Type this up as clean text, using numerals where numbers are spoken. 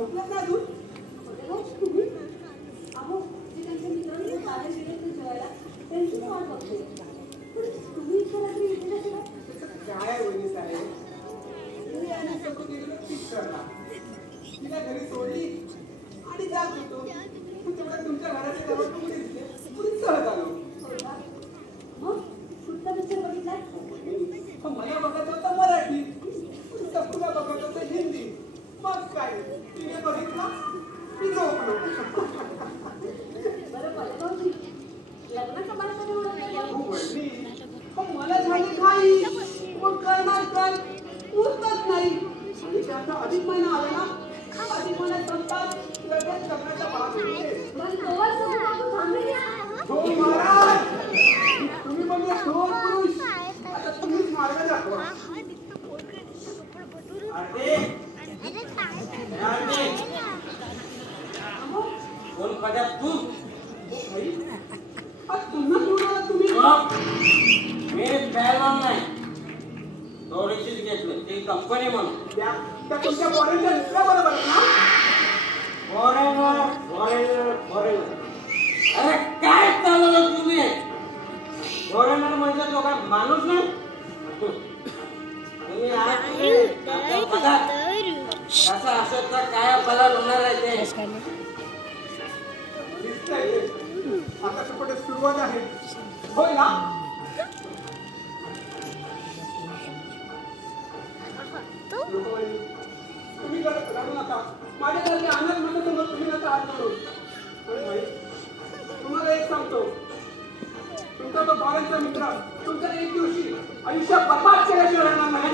झोपलात ना अजून? अहो जे त्यांच्या मित्रांनी बाहेर गेले ते जेवायला त्यांची वाट बघते. तुम्ही इतक्या रात्री इथे कसे काय? काय वहिनी साहेब, मी आणि सगळं गेलेलो पिक्चरला. तिला घरी सोडली आणि जात होतो. तेव्हा तुमच्या घराचे दरवाजे उघडे दिसले. पुढे सहज आलो. मग कुठला पिक्चर बघितलाय? मला बघायचं होतं मराठी, तुला बघायचं होतं हिंदी. मग काय तिने बघितला, मी झोपलो. बरं भाऊजी, लग्नाचा बाळ कधी होणार वहिनी, मला झाली घाई. मग करणार काय, उरतच नाही. आणि त्याचा अधिक महिना आला ना, अधिक महिन्यात संपतात लगेच लग्नाचा भाग होते. पण तेव्हा सगळं आपण थांबले. हो महाराज, तुम्ही म्हणजे थोर पुरुष. आता तुम्हीच मार्ग दाखवा. कोण कदा तू पुन्हा निवडून आला तुम्ही? मी पहलवान नाही, थोडीशीच घेतलं ती कंपनी म्हणून. त्या तुमच्या फॉरेनच्या मित्रा बरोबर ना? फॉरेनर अरे काय चालवलं तुम्ही? फॉरेनर म्हणजे तो काय माणूस नाही? तुम्ही कसा असत तर काय फला होणार आहे ते? दिसतंय आता कुठे सुरुवात आहे, होय ना? तुम्ही रडू नका. माझ्यासारखे अनाथ समोर तुम्ही नका हात जोडून. तुम्हाला एक सांगतो, तुमचा तो फॉरेनचा मित्र तुमच्या एक दिवशी आयुष्यात बर्बाद केल्याशिवाय राहणार नाही.